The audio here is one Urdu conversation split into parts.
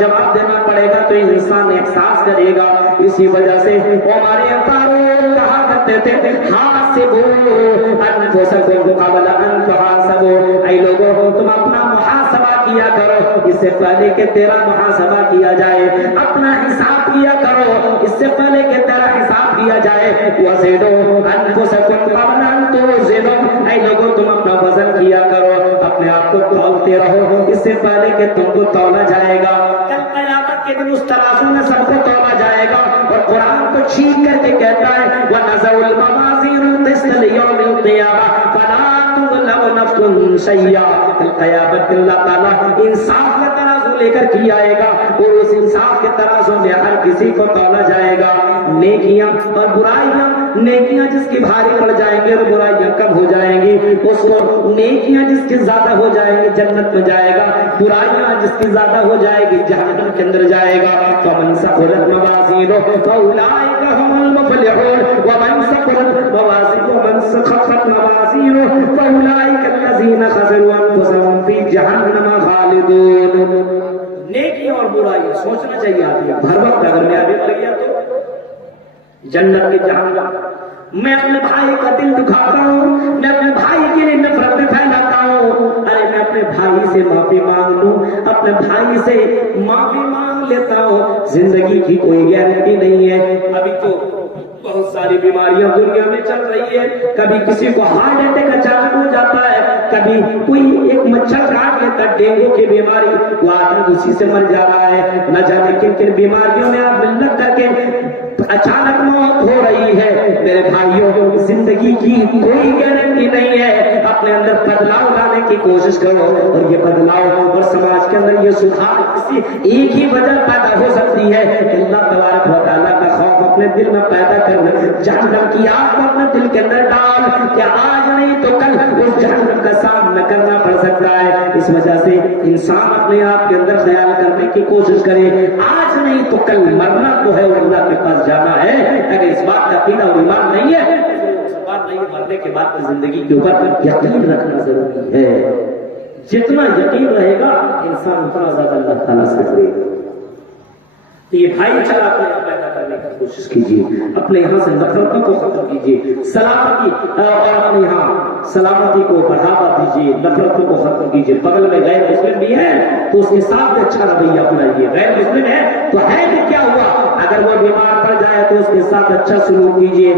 جواب دینا پڑے گا تو انسان احساس کرے گا. اسی وجہ سے ہمارے فاروق کہا کرتے تھے حاسبوا انفسکم قبل ان تحاسبوا. اے لوگوں تم اپنا محاسبہ کیا کرو اس سے پہلے کہ تیرا محاسبہ کیا جائے. اپنا حساب کیا کرو اس سے پہلے کہ تیرا حساب کیا جائے. وزنوا انفسکم قبل ان توزنوا. اے لوگوں تم اپنا وزن کیا کرو, اپنے آپ کو تولتے رہو اس سے پہلے کہ تم کو تولا جائے گا. کل قیامت کے دن اس ترازو میں سب کو تولا جائے گا. اور قرآن کو چھین کر کے کہتا ہے وَنَزَعُ الْمَوَازِينَ الْقِسْطَ لِيَوْمِ الْقِيَامَةِ فَلَا تُظْلَمُ نَفْسٌ شَيْئًا. کل قیامت میں اللہ تعالیٰ انصاف کا ترازو لے کر کے آئے گا اور اس انصاف کے ترازو میں ہر کسی کو تولا جائے گا. نیکیاں اور برائیاں, نیکیاں جس کی بھاری پڑ جائیں گے اور برائیاں کم ہو جائیں گی. اس کو نیکیاں جس کی زیادہ ہو جائیں گی جنت میں جائے گا, برائیاں جس کی زیادہ ہو جائے گی جہنم کے اندر جائے گا. فمن ثقلت موازینہ فاولئک هم المفلحون ومن ثقلت موازینہ ومن خفت موازینہ فاولئک الذین خسروا انفسهم فی جہنم خالدون. نیکی اور برائی سوچنا چاہیے آدمی ہر وقت. اگر میں آگے بڑھ گیا تو جنت کے جہنم. میں اپنے بھائی کا دل دکھاتا ہوں, میں اپنے بھائی کے لیے نفرت پھیلاتا ہوں. ارے میں اپنے بھائی سے معافی مانگ لوں, اپنے بھائی سے معافی مانگ لیتا ہوں. زندگی کی کوئی گارنٹی نہیں ہے. ابھی تو بہت ساری بیماریاں دنیا میں چل رہی ہے. کبھی کسی کو ہارٹ اٹیک اچانک ہو جاتا ہے, کبھی کوئی ایک مچھر کاٹ لیتا ہے ڈینگو کی بیماری, وہ آدمی اسی سے مر جا رہا ہے. نہ جانے کن کن بیماریوں میں آپ ملت کر کے اچانک موت ہو رہی ہے. میرے بھائیوں زندگی کی کوئی گارنٹی نہیں ہے. اپنے اندر بدلاؤ لانے کی کوشش کرو اور یہ بدلاؤ اور سماج کے اندر یہ سدھار کسی ایک ہی وجہ پیدا ہو سکتی ہے کہ اللہ تبارک و تعالیٰ کا خوف اپنے دل میں پیدا کرنا. جہنم کی آگ کو اپنے دل کے اندر ڈال کہ آج نہیں تو کل اس جہنم کا سامنا کرنا پڑ سکتا ہے. اس وجہ سے انسان اپنے آپ کے اندر خیال کرنے کی کوشش کرے آج نہیں تو کل مرنا تو ہے اور اللہ کے پاس جانا ہے. اگر اس بات کا عقیدہ اور ایمان نہیں ہے بات نہیں, مرنے کے بعد زندگی کے اوپر یقین رکھنا ضروری ہے. جتنا یقین رہے گا انسان اتنا زیادہ اللہ تعالیٰ سے کرے گا. تو یہ بھائی چارہ اپنے یہاں پیدا کرنے کی کوشش کیجیے, اپنے یہاں سے نفرتوں کو ختم کیجیے, سلامتی اور اپنے یہاں سلامتی کو بڑھاوا دیجیے, نفرتوں کو ختم کیجیے. بغل میں غیر مسلم بھی ہے تو اس کے ساتھ اچھا رویہ اپنائیے. غیر مسلم ہے تو ہے کہ کیا ہوا, اگر وہ بیمار پڑ جائے تو اس کے ساتھ اچھا سلوک کیجیے.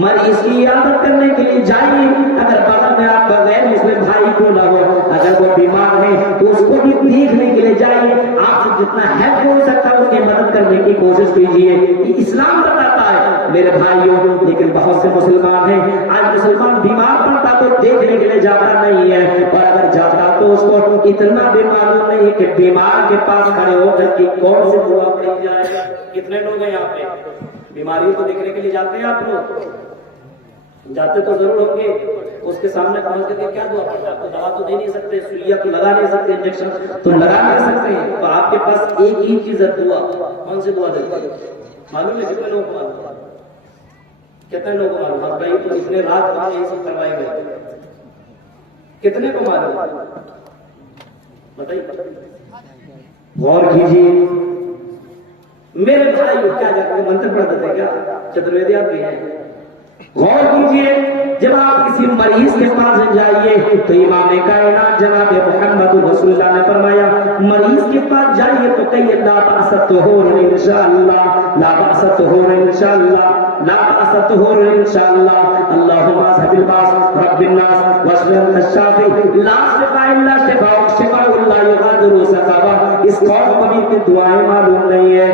مریض کی عیادت کرنے کے لیے جائیے, اگر بغل میں آپ کا غیر مسلم بھائی کیوں نہ ہو, اگر وہ بیمار ہے تو اس کو بھی دیکھنے کے لیے جائیے. آپ سے جتنا ہیلپ ہو سکتا ہے اس کی مدد کرنے کی کوشش کیجیے. یہ اسلام بتاتا ہے میرے بھائیوں. لیکن بہت سے مسلمان ہیں, آج مسلمان بیمار پڑتا تو دیکھنے کے لیے جاتا نہیں ہے, اور اگر جاتا تو اس کو اتنا بھی معلوم نہیں ہے کہ بیمار کے پاس کھڑے ہو کر کے کون سی دعا پڑھی جائے. کتنے لوگ ہیں یہاں پہ بیماریوں کو دیکھنے کے لیے جاتے ہیں؟ آپ لوگ جاتے تو ضرور ہوں گے. اس کے سامنے پہنچ کر کے کیا دعا پڑھتا ہے؟ دوا تو دے نہیں سکتے, سوئیاں تو لگا نہیں سکتے, انجیکشن تو لگا نہیں سکتے ہیں, تو آپ کے پاس ایک ہی چیز ہے دعا. کون سی دعا دیتے ہیں معلوم ہے؟ کتنے لوگ معلوم, کتنے لوگ معلوم؟ بھائی تو اتنے رات بعد یہ سب کروائے گئے, کتنے کو معلوم بتائیے, غور کیجیے. میرے بھائی کیا جاتے ہیں منتر پڑھ دیتے کیا؟ چترویدیات بھی ہیں. غور کیجیے, جب آپ کسی مریض کے پاس جائیے تو امام کائنات جناب محمد رسول اللہ نے فرمایا مریض کے پاس جائیے تو کہیے لا بأس طہور انشاءاللہ, لا بأس طہور انشاءاللہ, لا بأس طہور انشاءاللہ, اللہم اذهب الباس رب الناس واشف انت الشافی لا شفاء الا شفاءک شفاء لا یغادر سقما. اس قوم کو بھی اتنی دعائیں معلوم نہیں ہے.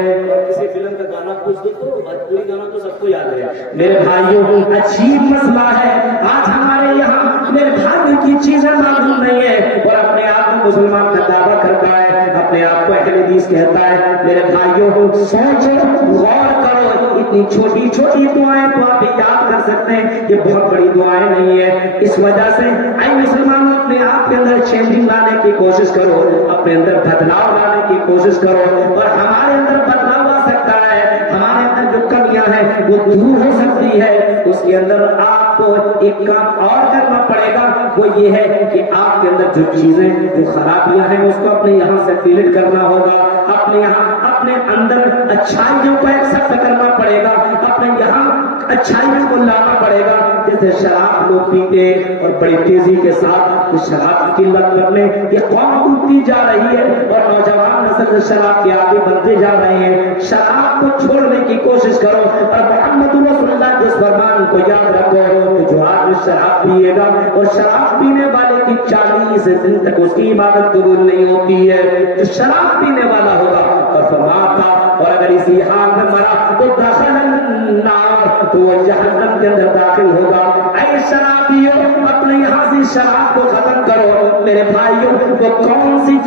کسی فلم کا گانا پوچھ دو تو بھوجپوری گانا تو سب کو یاد ہے. میرے بھائیوں عجیب مسئلہ ہے, آج ہمارے یہاں میرے بھائی کی چیزیں معلوم نہیں ہے اور اپنے آپ کو مسلمان کا دعویٰ کرتا ہے, اپنے آپ کو اہل حدیث کہتا ہے. میرے بھائیوں سوچو, غور کرو, اتنی چھوٹی چھوٹی دعائیں تو آپ یاد کر سکتے ہیں, یہ بہت بڑی دعائیں نہیں ہے. اس وجہ سے اے مسلمانوں اپنے آپ کے اندر چینجنگ لانے کی کوشش کرو, اپنے اندر بدلاؤ لانے کی کوشش کرو, اور ہمارے اندر بدلاؤ آ سکتا ہے. ہمارے اندر جو کمیاں ہیں وہ دور ہو سکتی ہے. اس کے اندر آپ کو ایک کام اور کرنا پڑے گا، وہ یہ ہے کہ آپ کے اندر جو چیزیں جو خرابیاں ہیں اس کو اپنے یہاں سے ڈیلیٹ کرنا ہوگا، اپنے یہاں اپنے اندر اچھائیوں کو ایکسپٹ کرنا پڑے گا، اپنے یہاں اچھائیوں کو لانا پڑے گا۔ جیسے شراب لوگ پیتے اور بڑی تیزی کے ساتھ شراب کی لت کرنے یہ قوم ڈوبتی جا رہی ہے اور نوجوان نسل شراب کے عادی بنتے جا رہے ہیں۔ شراب کو چھوڑنے کی کوشش کرو اور محمد رسول اللہ کے اس فرمان کو یاد رکھو کہ جو آدمی شراب پیے گا اور شراب پینے والے کی 40 دن تک اس کی عبادت قبول نہیں ہوتی ہے، جو شراب پینے والا ہوگا اور فرماتا اور اگر اسی حال میں مرا تو داخل النار، تو وہ جہنم کے اندر داخل ہوگا۔ اے شرابیوں، اپنے یہاں سے شراب کو ختم کرو۔ میرے بھائیوں، وہ کون سی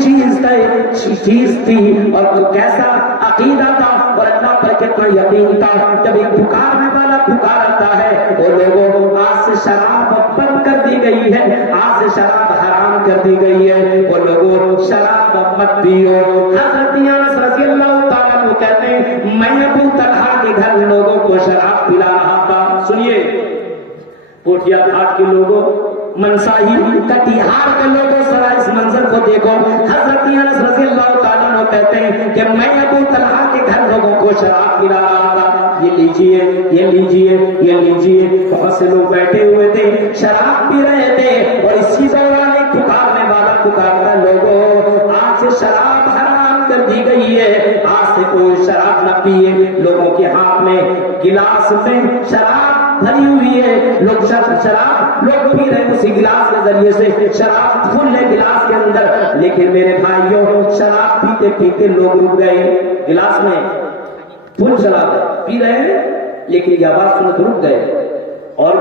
چیز تھی اور وہ کیسا عقیدہ تھا اور اللہ پر کتنا یقین تھا؟ جب ایک پکارنے والا پکارتا ہے، وہ لوگوں آج سے شراب بند کر دی گئی ہے، آج سے شراب حرام کر دی گئی ہے، وہ لوگوں شراب مت پیو۔ حضرت انس رضی اللہ تعالیٰ عنہ کہتے ہیں میں ابو طلحہ کے گھر لوگوں کو شراب پلا رہا تھا۔ سنیے، پوٹھیا گھاٹ کے لوگوں، منصاہی کٹیہار کے لوگوں، ذرا اس منظر کو دیکھو۔ حضرت انس رضی اللہ تعالیٰ عنہ کہتے ہیں کہ میں ابو طلحہ کے گھر لوگوں کو شراب پلا رہا تھا، یہ لیجئے یہ لیجئے یہ لیجئے۔ بہت سے لوگ بیٹھے ہوئے تھے، شراب پی رہے تھے اور اسی دوران ایک پکارنے والا پکارتا، لوگوں آج سے شراب حرام کر دی گئی ہے، آج سے کوئی شراب نہ پیے۔ لوگوں کے ہاتھ میں گلاس میں شراب بھری ہوئی ہے، لوگ شراب لوگ پی رہے ہیں اسی گلاس کے ذریعے سے، شراب پھول ہے گلاس کے اندر۔ لیکن میرے بھائیوں، شراب پیتے پیتے لوگ رک گئے، گلاس میں پھول شراب پی رہے ہیں لیکن یہ آواز سن رک گئے اور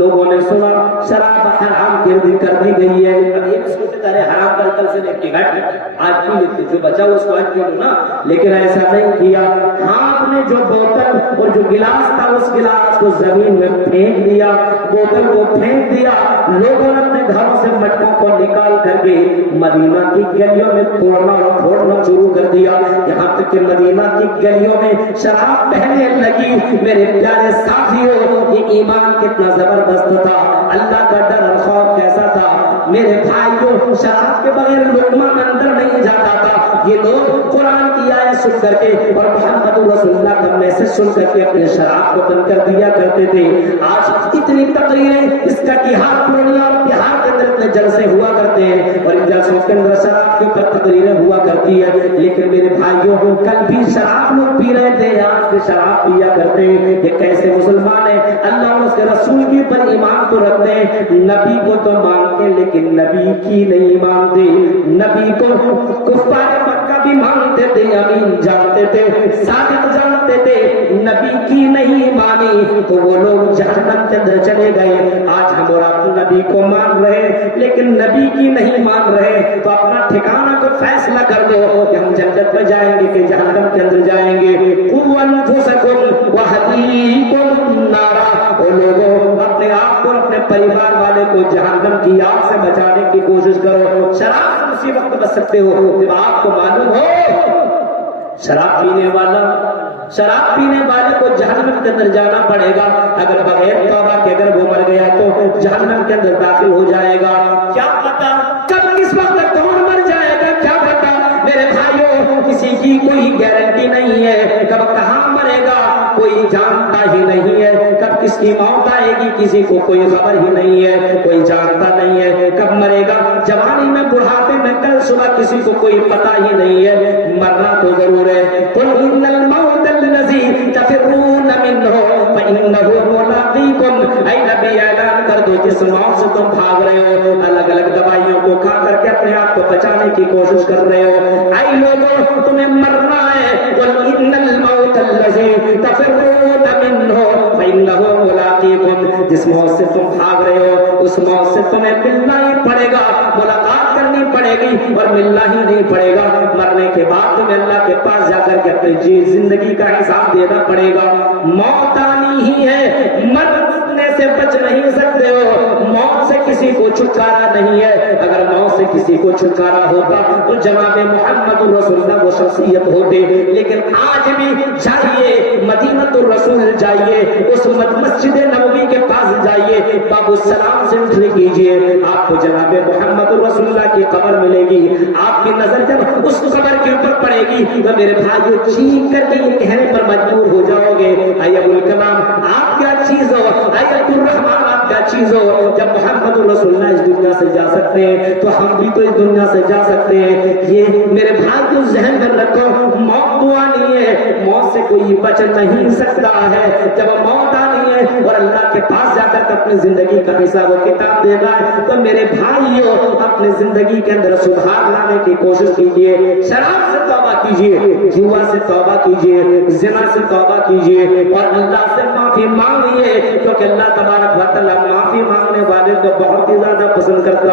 لوگوں نے سنا شراب حرام کر دی گئی ہے۔ اب یہ سوچتے تھے حرام کل سے نہیں کہ آج پی لیتے، جو بچا اس کو آج پی لو نا، لیکن ایسا نہیں کیا۔ ہاتھ میں جو بوتل اور جو گلاس تھا اس گلاس کو زمین میں پھینک دیا، بوتل کو پھینک دیا۔ لوگوں نے اپنے گھروں سے مٹکوں کو نکال کر کے مدینہ کی گلیوں میں توڑنا اور پھوڑنا شروع کر دیا، یہاں تک کہ مدینہ کی گلیوں میں شراب بہنے لگی۔ میرے پیارے ساتھیوں، یہ ایمان کتنا زبردست تھا، اللہ کا ڈر اور خوف کیسا تھا۔ میرے بھائیوں، شراب کے بغیر لقمہ اندر نہیں جاتا تھا۔ یہ لوگ قرآن کی آیت سن کر کے اور محمد رسول اللہ کا میسج سن کر کے اپنے شراب کو بند کر دیا کرتے تھے۔ آج اتنی تقریریں اس کا کٹیہار، پورنیہ اور بہار کے اندر اتنے جلسے ہوا کرتے ہیں اور ان جلسوں کے اندر شراب کے اوپر تقریریں ہوا کرتی ہے، لیکن میرے بھائیوں کل بھی شراب لوگ پی رہے تھے، آج بھی شراب پیا کرتے ہیں۔ یہ کیسے مسلمان ہیں؟ اللہ اور اس کے رسول کے اوپر ایمان تو رکھتے ہیں، نبی کو تو مانتے لیکن نبی کی نہیں مانتے۔ نبی کو کفار مکہ بھی مانتے تھے، امین جانتے تھے، صادق جانتے تھے، نبی کی نہیں مانی تو وہ لوگ جہنم کے اندر چلے گئے۔ آج ہم اور آپ نبی کو مان رہے لیکن نبی کی نہیں مان رہے، تو اپنا ٹھکانہ کو فیصلہ کر دو کہ ہم جنت میں جائیں گے کہ جہنم کے اندر جائیں گے۔ قُوْ أَنفُسَكُمْ وَأَهْلِيكُمْ النَّارَ، وہ لوگوں اپنے آپ کو اپنے پریوار والے کو جہنم کی آگ سے بچانے کی کوشش کرو۔ شراب اسی وقت بچ سکتے ہو جب آپ کو معلوم ہو شراب پینے والے کو جہنم کے اندر جانا پڑے گا، اگر بغیر توبہ کے اگر وہ مر گیا تو جہنم کے اندر داخل ہو جائے گا۔ کیا پتا کب کس وقت کون مر جائے گا، کیا پتا میرے بھائیوں، کسی کی کوئی گارنٹی نہیں ہے، کب کہاں مرے گا کوئی جانتا ہی نہیں ہے، کب کس کی موت آئے گی کسی کو کوئی خبر ہی نہیں ہے، کوئی جانتا نہیں ہے کب مرے گا، جوانی میں بڑھاپے میں کل صبح کسی کو کوئی پتہ ہی نہیں ہے، مرنا تو ضرور ہے۔ قُلْ إِنَّ الْمَوْتَ الَّذِي تَفِرُّونَ مِنْهُ فَإِنَّهُ مُلَاقِيكُمْ، اے نبی اعلان کر دو جس موت سے تم بھاگ رہے ہو، الگ الگ دوائیوں کو کھا کر کے اپنے آپ کو بچانے کی کوشش کر رہے ہو، اے لوگوں تمہیں مرنا ہے۔ قُلْ إِنَّ الْمَوْتَ الَّذِي تَفِرُّونَ مِنْهُ فَإِنَّهُ مُلَاقِيكُمْ، جس موت سے تم بھاگ رہے ہو اس موت سے تمہیں ملنا ہی پڑے گا، ملاقات کرنی پڑے گی اور ملنا ہی نہیں پڑے گا۔ مرنے کے بعد تمہیں اللہ کے پاس جا کر کے اپنی زندگی کا حساب دینا پڑے گا۔ موت آنی ہی ہے، مرنے سے بچ نہیں سکتے ہو. موت سے کسی کو چھٹکارا نہیں ہے. اگر موت سے کسی کو چھٹکارا ہوتا تو جناب محمد رسول اللہ وہ شخصیت ہوتے. لیکن آج بھی جائیے مدینہ الرسول جائیے, اس مسجد نبوی کے پاس جائیے, باب السلام سے انٹری کیجئے, آپ کو جناب محمد رسول اللہ کی قبر ملے گی. آپ کی نظر جب اس قبر کے اوپر پڑے گی تو میرے بھائیو چیخ کر کے یہ کہنے پر مجبور ہو جاؤ گے, اے ابو الکلام آپ کیا چیز ہو, اے عبد الرحمان آپ کیا چیز ہو. جب محمد رسول اللہ اس دنیا سے جا سکتے ہیں تو ہم بھی تو اس دنیا سے جا سکتے ہیں. یہ میرے بھائی کو ذہن میں رکھو, موت تو آنی ہے, موت سے کوئی بچ نہیں سکتا ہے. جب موت آنی ہے اور اللہ کے پاس جا کر اپنی زندگی کا حساب و کتاب دے گا تو میرے بھائیو اپنے زندگی کے اندر سدھار لانے کی کوشش کیجئے. شراب سے توبہ کیجئے, جوا سے توبہ کیجئے, زنا سے توبہ کیجئے اور اللہ سے معافی مانگیے, کیونکہ اللہ تبارک و تعالی معافی مانگنے والے کو بہت ہی زیادہ پسند کرتا ہے.